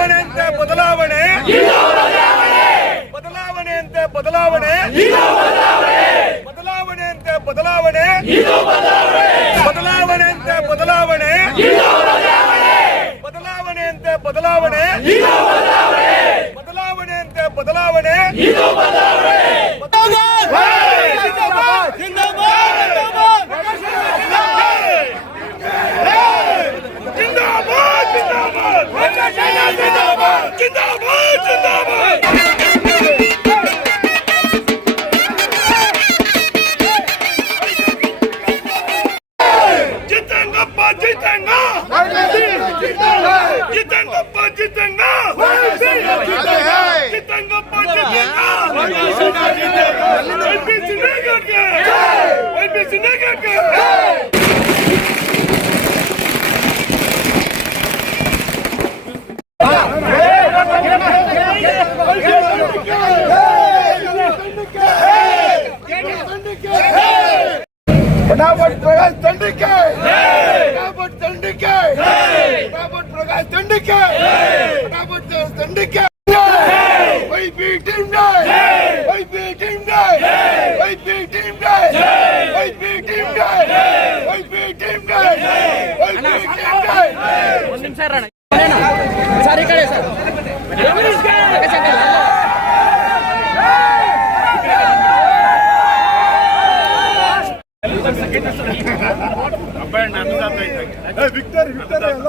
ಬದಲಾವಣೆ ಅಂತ ಬದಲಾವಣೆ. ಬದಲಾವಣೆ ಅಂತ ಬದಲಾವಣೆ. ಬದಲಾವಣೆ ಅಂತ ಬದಲಾವಣೆ. ಬದಲಾವಣೆ ಅಂತ ಬದಲಾವಣೆ. ಬದಲಾವಣೆ ಅಂತ ಬದಲಾವಣೆ. ಬದಲಾವಣೆ ಅಂತೆ ಬದಲಾವಣೆ. जितंगप्पा जितेगा। जितंगप्पा जितेगा एमपी सिंधेगा के एमपी सिंधेगा के फटाफट प्रकाश दंड के। ದಂಡಿಕೆ. ದಂಡಿಕೆ. ವೈ ಬಿ ಟೀಮ್ ಡೈ. ವೈ ಟೀಮ್ ಡೈ. ವೈ ಟೀಮ್ ಡೈ. ವೈ ಟೀಮ್ ಡೈ. ವೈ ಬಿ ಟೀಮ್ ಡೈ. ವೈ ಬಿ ಟೀಮ್ ಡೈ. ಒಂದು ನಿಮಿಷ ಇರೋಣ. ಸರ್ ಈ ಕಡೆ ಸರ್. ವಿಕ್ಟರ್ ವಿಕ್ಟರ್ ಅಲ್ಲ.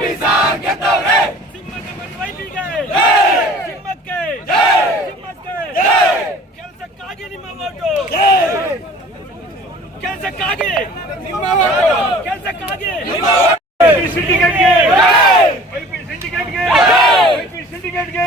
ಪಿಸಾರ್ ಗೆದ್ದವ್ರೆ ಸಿಂಹಕ್ಕೆ ಬನ್ನಿ ವೈಪಿಗೆ ಸಿಂಹಕ್ಕೆ. ಸಿಂಹಕ್ಕೆ. ಕೆಲಸಕ್ಕಾಗಿ ನಿಮ್ಮ ಓಟು. ಕೆಲಸಕ್ಕಾಗಿ. ನಿಮ್ಮ ಓಟು. ಕೆಲಸಕ್ಕಾಗಿ. ನಿಮ್ಮ ಓಟು. ಸಿಂಡಿಕೇಟ್ಗೆ. ವೈಪಿ ಸಿಂಡಿಕೇಟ್ಗೆ. ಸಿಂಡಿಕೇಟ್ಗೆ.